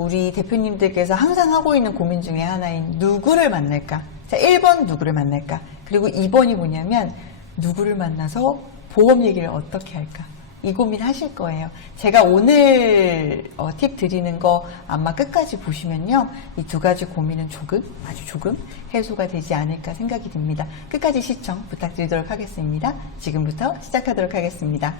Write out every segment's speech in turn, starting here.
우리 대표님들께서 항상 하고 있는 고민 중에 하나인 누구를 만날까? 자, 1번 누구를 만날까? 그리고 2번이 뭐냐면 누구를 만나서 보험 얘기를 어떻게 할까? 이 고민 하실 거예요. 제가 오늘 팁 드리는 거 아마 끝까지 보시면요. 이 두 가지 고민은 아주 조금 해소가 되지 않을까 생각이 듭니다. 끝까지 시청 부탁드리도록 하겠습니다. 지금부터 시작하도록 하겠습니다.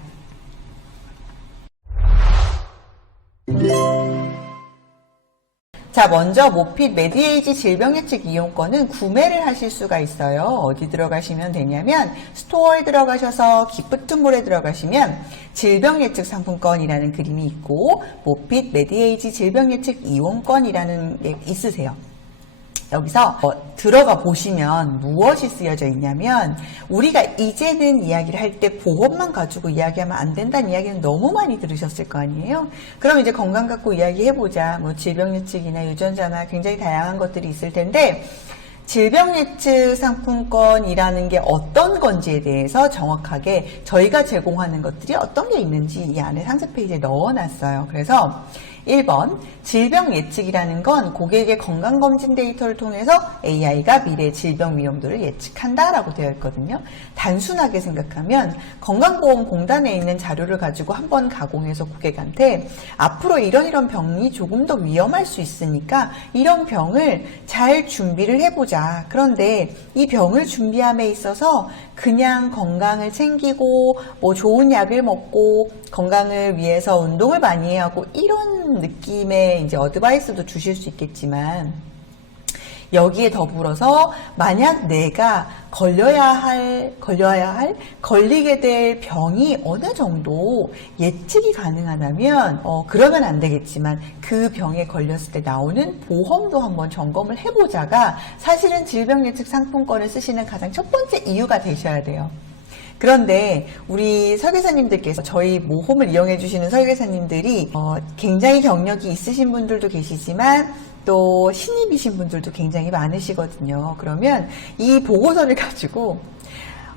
자, 먼저 모핏 메디에이지 질병예측 이용권은 구매를 하실 수가 있어요. 어디 들어가시면 되냐면 스토어에 들어가셔서 기프트몰에 들어가시면 질병예측 상품권이라는 그림이 있고 모핏 메디에이지 질병예측 이용권이라는 게 있으세요. 여기서 들어가 보시면 무엇이 쓰여져 있냐면 우리가 이제는 이야기를 할 때 보험만 가지고 이야기하면 안 된다는 이야기는 너무 많이 들으셨을 거 아니에요. 그럼 이제 건강 갖고 이야기해보자. 뭐 질병예측이나 유전자나 굉장히 다양한 것들이 있을 텐데 질병예측 상품권이라는 게 어떤 건지에 대해서 정확하게 저희가 제공하는 것들이 어떤 게 있는지 이 안에 상세 페이지에 넣어놨어요. 그래서 1번 질병예측이라는 건 고객의 건강검진 데이터를 통해서 AI가 미래 질병 위험도를 예측한다라고 되어 있거든요. 단순하게 생각하면 건강보험공단에 있는 자료를 가지고 한번 가공해서 고객한테 앞으로 이런 병이 조금 더 위험할 수 있으니까 이런 병을 잘 준비를 해보자. 그런데 이 병을 준비함에 있어서 그냥 건강을 챙기고 뭐 좋은 약을 먹고 건강을 위해서 운동을 많이 해야 하고 이런 느낌의 이제 어드바이스도 주실 수 있겠지만 여기에 더불어서 만약 내가 걸리게 될 병이 어느 정도 예측이 가능하다면 그러면 안 되겠지만 그 병에 걸렸을 때 나오는 보험도 한번 점검을 해보자가 사실은 질병예측 상품권을 쓰시는 가장 첫 번째 이유가 되셔야 돼요. 그런데 우리 설계사님들께서 저희 모험을 이용해 주시는 설계사님들이 굉장히 경력이 있으신 분들도 계시지만 또 신입이신 분들도 굉장히 많으시거든요. 그러면 이 보고서를 가지고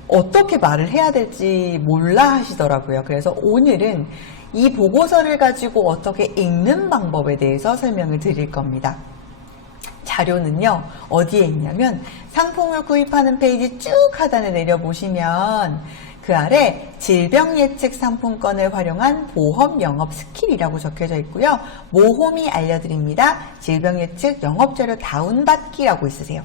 어떻게 말을 해야 될지 몰라 하시더라고요. 그래서 오늘은 이 보고서를 가지고 어떻게 읽는 방법에 대해서 설명을 드릴 겁니다. 자료는요, 어디에 있냐면 상품을 구입하는 페이지 쭉 하단에 내려보시면 그 아래 질병예측 상품권을 활용한 보험 영업 스킬이라고 적혀져 있고요. 모험이 알려드립니다. 질병예측 영업자료 다운받기라고 있으세요.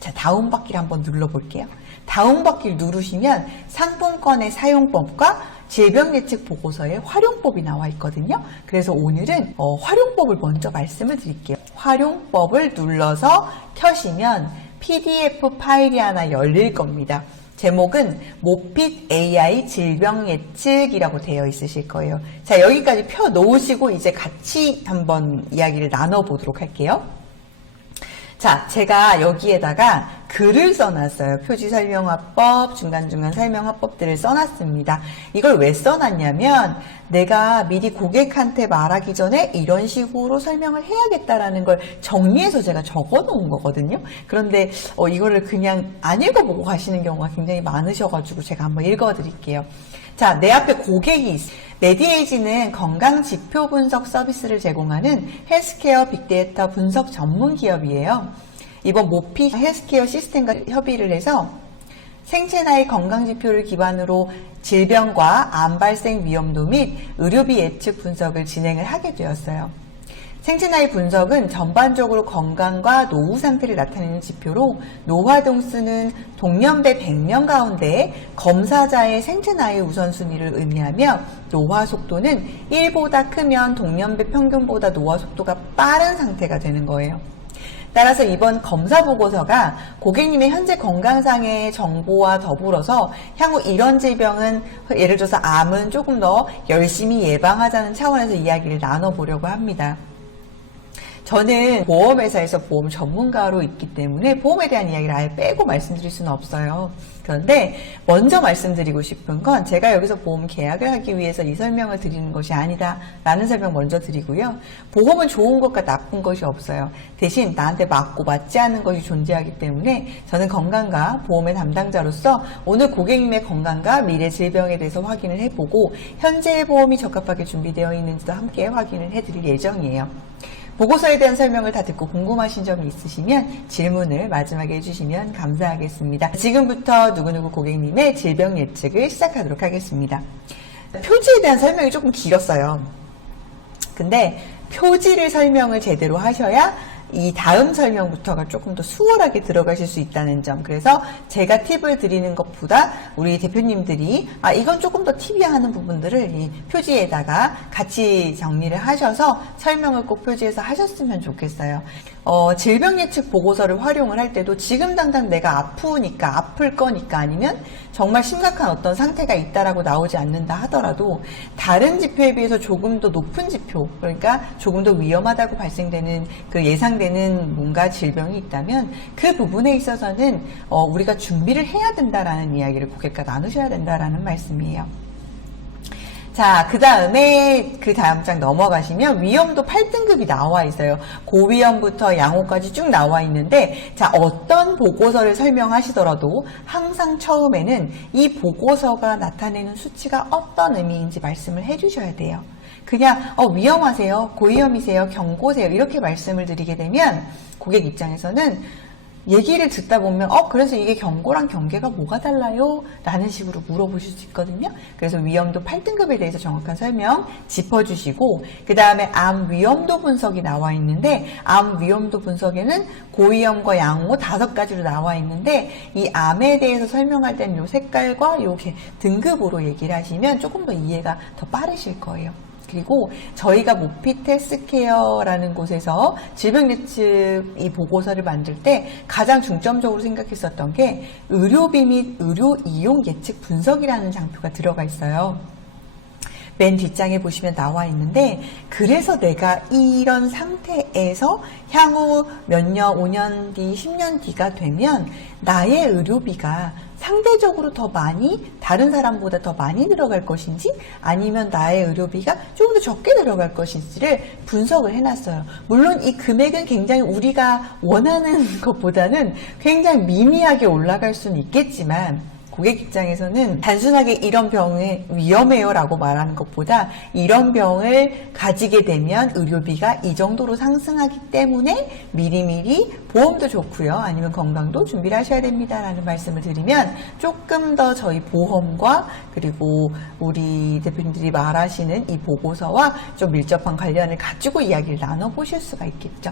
자, 다운받기를 한번 눌러볼게요. 다운받기를 누르시면 상품권의 사용법과 질병예측 보고서의 활용법이 나와 있거든요. 그래서 오늘은 활용법을 먼저 말씀을 드릴게요. 활용법을 눌러서 켜시면 PDF 파일이 하나 열릴 겁니다. 제목은 모핏 AI 질병예측이라고 되어 있으실 거예요. 자, 여기까지 펴 놓으시고 이제 같이 한번 이야기를 나눠보도록 할게요. 자, 제가 여기에다가 글을 써놨어요. 표지 설명화법, 중간중간 설명화법들을 써놨습니다. 이걸 왜 써놨냐면 내가 미리 고객한테 말하기 전에 이런 식으로 설명을 해야겠다라는 걸 정리해서 제가 적어놓은 거거든요. 그런데 이거를 그냥 안 읽어보고 가시는 경우가 굉장히 많으셔가지고 제가 한번 읽어드릴게요. 자, 내 앞에 고객이 있어요. 메디에이지는 건강 지표 분석 서비스를 제공하는 헬스케어 빅데이터 분석 전문 기업이에요. 이번 모핏 헬스케어 시스템과 협의를 해서 생체 나이 건강 지표를 기반으로 질병과 암 발생 위험도 및 의료비 예측 분석을 진행을 하게 되었어요. 생체 나이 분석은 전반적으로 건강과 노후 상태를 나타내는 지표로 노화동수는 동년배 100명 가운데 검사자의 생체 나이 우선순위를 의미하며 노화 속도는 1보다 크면 동년배 평균보다 노화 속도가 빠른 상태가 되는 거예요. 따라서 이번 검사 보고서가 고객님의 현재 건강상의 정보와 더불어서 향후 이런 질병은 예를 들어서 암은 조금 더 열심히 예방하자는 차원에서 이야기를 나눠보려고 합니다. 저는 보험회사에서 보험 전문가로 있기 때문에 보험에 대한 이야기를 아예 빼고 말씀드릴 수는 없어요. 그런데 먼저 말씀드리고 싶은 건 제가 여기서 보험 계약을 하기 위해서 이 설명을 드리는 것이 아니다 라는 설명 먼저 드리고요. 보험은 좋은 것과 나쁜 것이 없어요. 대신 나한테 맞고 맞지 않는 것이 존재하기 때문에 저는 건강과 보험의 담당자로서 오늘 고객님의 건강과 미래 질병에 대해서 확인을 해보고 현재의 보험이 적합하게 준비되어 있는지도 함께 확인을 해드릴 예정이에요. 보고서에 대한 설명을 다 듣고 궁금하신 점이 있으시면 질문을 마지막에 해주시면 감사하겠습니다. 지금부터 누구누구 고객님의 질병 예측을 시작하도록 하겠습니다. 표지에 대한 설명이 조금 길었어요. 근데 표지를 설명을 제대로 하셔야 이 다음 설명부터가 조금 더 수월하게 들어가실 수 있다는 점. 그래서 제가 팁을 드리는 것보다 우리 대표님들이 이건 조금 더 팁이야 하는 부분들을 이 표지에다가 같이 정리를 하셔서 설명을 꼭 표지에서 하셨으면 좋겠어요. 질병 예측 보고서를 활용을 할 때도 지금 당장 내가 아프니까 아플 거니까 아니면 정말 심각한 어떤 상태가 있다라고 나오지 않는다 하더라도 다른 지표에 비해서 조금 더 높은 지표, 그러니까 조금 더 위험하다고 발생되는 그 예상되는 뭔가 질병이 있다면 그 부분에 있어서는 우리가 준비를 해야 된다라는 이야기를 고객과 나누셔야 된다라는 말씀이에요. 자, 그 다음에 그 다음 장 넘어가시면 위험도 8등급이 나와 있어요. 고위험부터 양호까지 쭉 나와 있는데, 자, 어떤 보고서를 설명하시더라도 항상 처음에는 이 보고서가 나타내는 수치가 어떤 의미인지 말씀을 해주셔야 돼요. 그냥 위험하세요, 고위험이세요, 경고세요 이렇게 말씀을 드리게 되면 고객 입장에서는 얘기를 듣다 보면 그래서 이게 경고랑 경계가 뭐가 달라요? 라는 식으로 물어보실 수 있거든요. 그래서 위험도 8등급에 대해서 정확한 설명 짚어주시고, 그 다음에 암 위험도 분석이 나와 있는데, 암 위험도 분석에는 고위험과 양호 5가지로 나와 있는데, 이 암에 대해서 설명할 때는 요 색깔과 요 등급으로 얘기를 하시면 조금 더 이해가 더 빠르실 거예요. 그리고 저희가 모핏 헬스케어라는 곳에서 질병 예측 이 보고서를 만들 때 가장 중점적으로 생각했었던 게 의료비 및 의료 이용 예측 분석이라는 장표가 들어가 있어요. 맨 뒷장에 보시면 나와 있는데, 그래서 내가 이런 상태에서 향후 몇 년, 5년 뒤, 10년 뒤가 되면 나의 의료비가 상대적으로 더 많이, 다른 사람보다 더 많이 들어갈 것인지 아니면 나의 의료비가 조금 더 적게 들어갈 것인지를 분석을 해놨어요. 물론 이 금액은 굉장히 우리가 원하는 것보다는 굉장히 미미하게 올라갈 수는 있겠지만, 고객 입장에서는 단순하게 이런 병에 위험해요 라고 말하는 것보다 이런 병을 가지게 되면 의료비가 이 정도로 상승하기 때문에 미리미리 보험도 좋고요, 아니면 건강도 준비를 하셔야 됩니다 라는 말씀을 드리면 조금 더 저희 보험과 그리고 우리 대표님들이 말하시는 이 보고서와 좀 밀접한 관련을 가지고 이야기를 나눠보실 수가 있겠죠.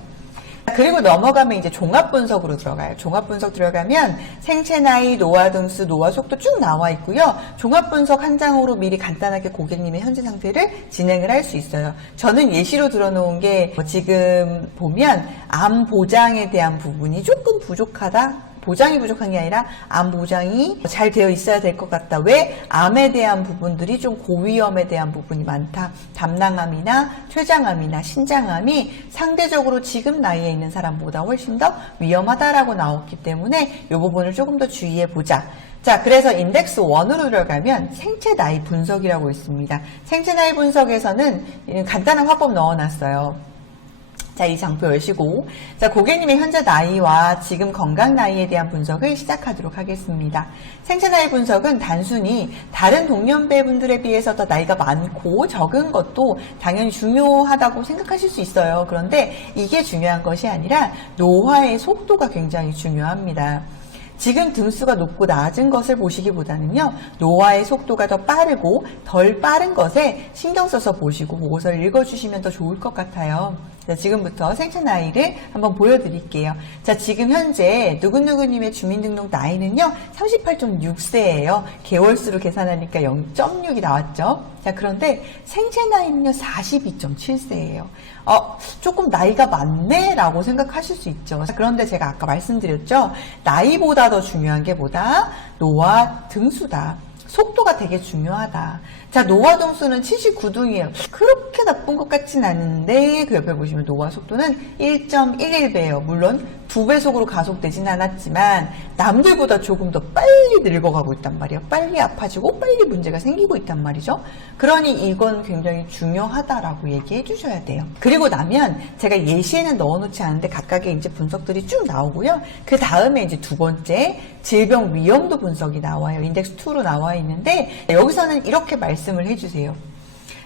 그리고 넘어가면 이제 종합분석으로 들어가요. 종합분석 들어가면 생체 나이, 노화 등수, 노화 속도 쭉 나와 있고요. 종합분석 한 장으로 미리 간단하게 고객님의 현재 상태를 진행을 할 수 있어요. 저는 예시로 들어놓은 게 지금 보면 암 보장에 대한 부분이 조금 부족하다. 보장이 부족한 게 아니라 암 보장이 잘 되어 있어야 될 것 같다. 왜? 암에 대한 부분들이 좀 고위험에 대한 부분이 많다. 담낭암이나 췌장암이나 신장암이 상대적으로 지금 나이에 있는 사람보다 훨씬 더 위험하다라고 나왔기 때문에 이 부분을 조금 더 주의해 보자. 자, 그래서 인덱스 1으로 들어가면 생체 나이 분석이라고 있습니다. 생체 나이 분석에서는 간단한 화법 넣어놨어요. 자, 이 장표 여시고, 자, 고객님의 현재 나이와 지금 건강 나이에 대한 분석을 시작하도록 하겠습니다. 생체 나이 분석은 단순히 다른 동년배 분들에 비해서 더 나이가 많고 적은 것도 당연히 중요하다고 생각하실 수 있어요. 그런데 이게 중요한 것이 아니라 노화의 속도가 굉장히 중요합니다. 지금 등수가 높고 낮은 것을 보시기보다는요, 노화의 속도가 더 빠르고 덜 빠른 것에 신경 써서 보시고 보고서를 읽어주시면 더 좋을 것 같아요. 자, 지금부터 생체 나이를 한번 보여드릴게요. 자, 지금 현재 누구누구님의 주민등록 나이는요, 38.6세예요. 개월수로 계산하니까 0.6이 나왔죠. 자, 그런데 생체 나이는요, 42.7세예요. 조금 나이가 많네 라고 생각하실 수 있죠. 그런데 제가 아까 말씀드렸죠. 나이보다 더 중요한 게 뭐다? 노화 등수다. 속도가 되게 중요하다. 자, 노화 등수는 79등이에요. 그렇게 나쁜 것 같진 않은데 그 옆에 보시면 노화 속도는 1.11배예요. 물론 2배속으로 가속되진 않았지만 남들보다 조금 더 빨리 늙어가고 있단 말이에요. 빨리 아파지고 빨리 문제가 생기고 있단 말이죠. 그러니 이건 굉장히 중요하다라고 얘기해 주셔야 돼요. 그리고 나면 제가 예시에는 넣어놓지 않은데 각각의 이제 분석들이 쭉 나오고요. 그 다음에 이제 두 번째 질병 위험도 분석이 나와요. 인덱스 2로 나와 있는데 여기서는 이렇게 말씀을 해주세요.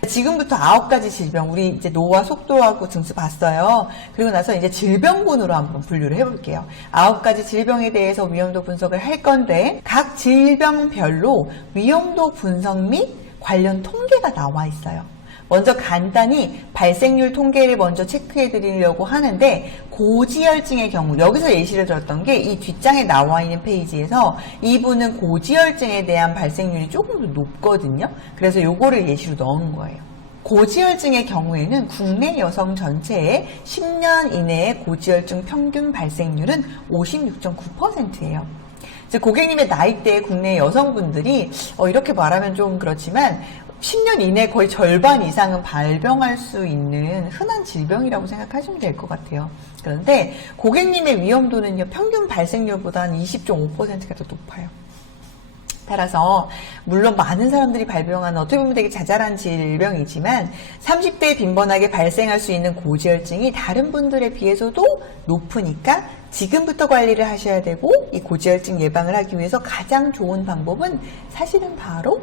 지금부터 9가지 질병, 우리 이제 노화 속도하고 등수 봤어요. 그리고 나서 이제 질병군으로 한번 분류를 해볼게요. 9가지 질병에 대해서 위험도 분석을 할 건데, 각 질병별로 위험도 분석 및 관련 통계가 나와 있어요. 먼저 간단히 발생률 통계를 먼저 체크해 드리려고 하는데, 고지혈증의 경우, 여기서 예시를 들었던 게 이 뒷장에 나와 있는 페이지에서 이분은 고지혈증에 대한 발생률이 조금 더 높거든요. 그래서 요거를 예시로 넣은 거예요. 고지혈증의 경우에는 국내 여성 전체의 10년 이내의 고지혈증 평균 발생률은 56.9%예요. 즉 고객님의 나이대의 국내 여성분들이 이렇게 말하면 좀 그렇지만 10년 이내 거의 절반 이상은 발병할 수 있는 흔한 질병이라고 생각하시면 될 것 같아요. 그런데 고객님의 위험도는요, 평균 발생률보다 한 20.5%가 더 높아요. 따라서 물론 많은 사람들이 발병하는 어떻게 보면 되게 자잘한 질병이지만 30대에 빈번하게 발생할 수 있는 고지혈증이 다른 분들에 비해서도 높으니까 지금부터 관리를 하셔야 되고, 이 고지혈증 예방을 하기 위해서 가장 좋은 방법은 사실은 바로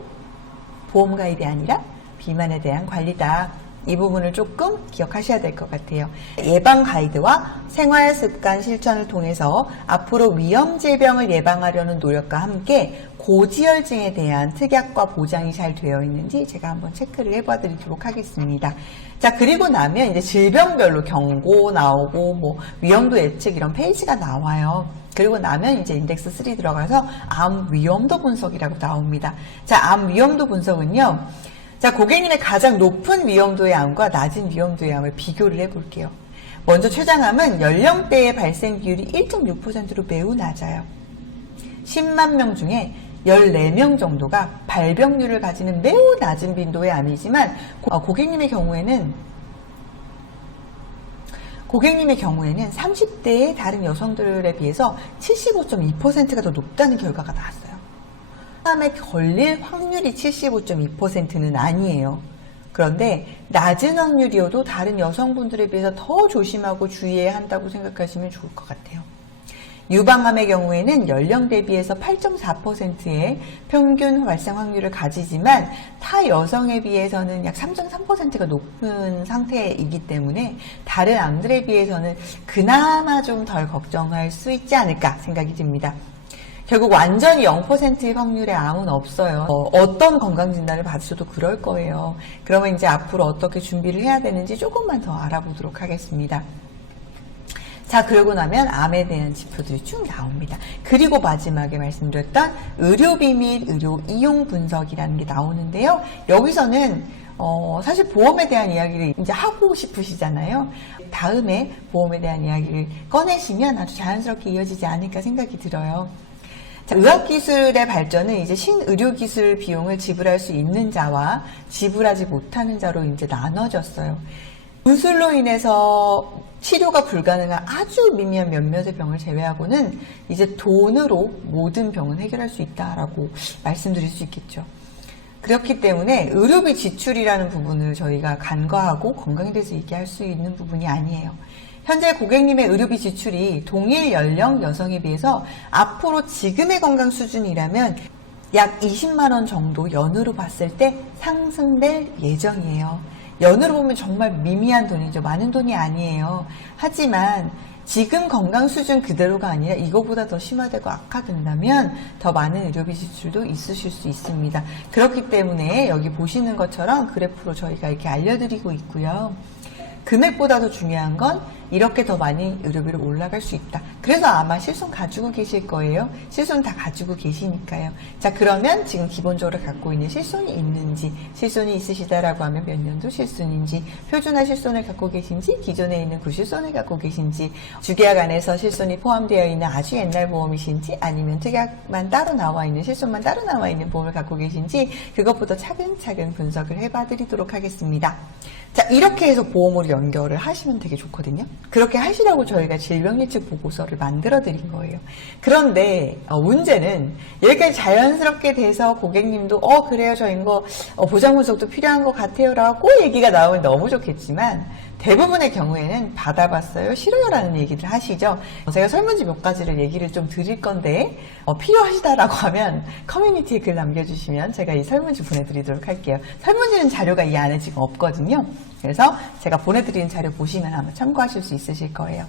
보험 가입이 아니라 비만에 대한 관리다. 이 부분을 조금 기억하셔야 될 것 같아요. 예방 가이드와 생활 습관 실천을 통해서 앞으로 위험 질병을 예방하려는 노력과 함께 고지혈증에 대한 특약과 보장이 잘 되어 있는지 제가 한번 체크를 해봐 드리도록 하겠습니다. 자, 그리고 나면 이제 질병별로 경고 나오고 뭐 위험도 예측 이런 페이지가 나와요. 그리고 나면 이제 인덱스 3 들어가서 암 위험도 분석이라고 나옵니다. 자, 암 위험도 분석은요. 자, 고객님의 가장 높은 위험도의 암과 낮은 위험도의 암을 비교를 해볼게요. 먼저 췌장암은 연령대의 발생 비율이 1.6%로 매우 낮아요. 10만 명 중에 14명 정도가 발병률을 가지는 매우 낮은 빈도의 암이지만 고객님의 경우에는 30대의 다른 여성들에 비해서 75.2%가 더 높다는 결과가 나왔어요. 암에 걸릴 확률이 75.2%는 아니에요. 그런데 낮은 확률이어도 다른 여성분들에 비해서 더 조심하고 주의해야 한다고 생각하시면 좋을 것 같아요. 유방암의 경우에는 연령 대비해서 8.4%의 평균 발생 확률을 가지지만 타 여성에 비해서는 약 3.3%가 높은 상태이기 때문에 다른 암들에 비해서는 그나마 좀 덜 걱정할 수 있지 않을까 생각이 듭니다. 결국 완전히 0%의 확률의 암은 없어요. 어떤 건강진단을 받으셔도 그럴 거예요. 그러면 이제 앞으로 어떻게 준비를 해야 되는지 조금만 더 알아보도록 하겠습니다. 자, 그러고 나면 암에 대한 지표들이 쭉 나옵니다. 그리고 마지막에 말씀드렸던 의료비 및 의료 이용 분석이라는 게 나오는데요. 여기서는 사실 보험에 대한 이야기를 이제 하고 싶으시잖아요. 다음에 보험에 대한 이야기를 꺼내시면 아주 자연스럽게 이어지지 않을까 생각이 들어요. 자, 의학기술의 발전은 이제 신의료기술 비용을 지불할 수 있는 자와 지불하지 못하는 자로 이제 나눠졌어요. 수술로 인해서 치료가 불가능한 아주 미미한 몇몇의 병을 제외하고는 이제 돈으로 모든 병은 해결할 수 있다라고 말씀드릴 수 있겠죠. 그렇기 때문에 의료비 지출이라는 부분을 저희가 간과하고 건강에 대해서 얘기할 수 있는 부분이 아니에요. 현재 고객님의 의료비 지출이 동일 연령 여성에 비해서 앞으로 지금의 건강 수준이라면 약 20만 원 정도 연으로 봤을 때 상승될 예정이에요. 연으로 보면 정말 미미한 돈이죠. 많은 돈이 아니에요. 하지만 지금 건강 수준 그대로가 아니라 이거보다 더 심화되고 악화된다면 더 많은 의료비 지출도 있으실 수 있습니다. 그렇기 때문에 여기 보시는 것처럼 그래프로 저희가 이렇게 알려드리고 있고요. 금액보다 더 중요한 건 이렇게 더 많이 의료비로 올라갈 수 있다. 그래서 아마 실손 가지고 계실 거예요. 실손 다 가지고 계시니까요. 자, 그러면 지금 기본적으로 갖고 있는 실손이 있는지, 실손이 있으시다라고 하면 몇 년도 실손인지, 표준화 실손을 갖고 계신지, 기존에 있는 구실손을 갖고 계신지, 주계약 안에서 실손이 포함되어 있는 아주 옛날 보험이신지, 아니면 특약만 따로 나와 있는, 실손만 따로 나와 있는 보험을 갖고 계신지, 그것부터 차근차근 분석을 해봐 드리도록 하겠습니다. 자, 이렇게 해서 보험으로 연결을 하시면 되게 좋거든요. 그렇게 하시라고 저희가 질병예측 보고서를 만들어 드린 거예요. 그런데 문제는 여기까지 자연스럽게 돼서 고객님도 그래요, 저 이거 보장 분석도 필요한 것 같아요 라고 얘기가 나오면 너무 좋겠지만 대부분의 경우에는 받아봤어요, 싫어요 라는 얘기를 하시죠. 제가 설문지 몇 가지를 얘기를 좀 드릴 건데 필요하시다라고 하면 커뮤니티에 글 남겨주시면 제가 이 설문지 보내드리도록 할게요. 설문지는 자료가 이 안에 지금 없거든요. 그래서 제가 보내드리는 자료 보시면 아마 참고하실 수 있으실 거예요.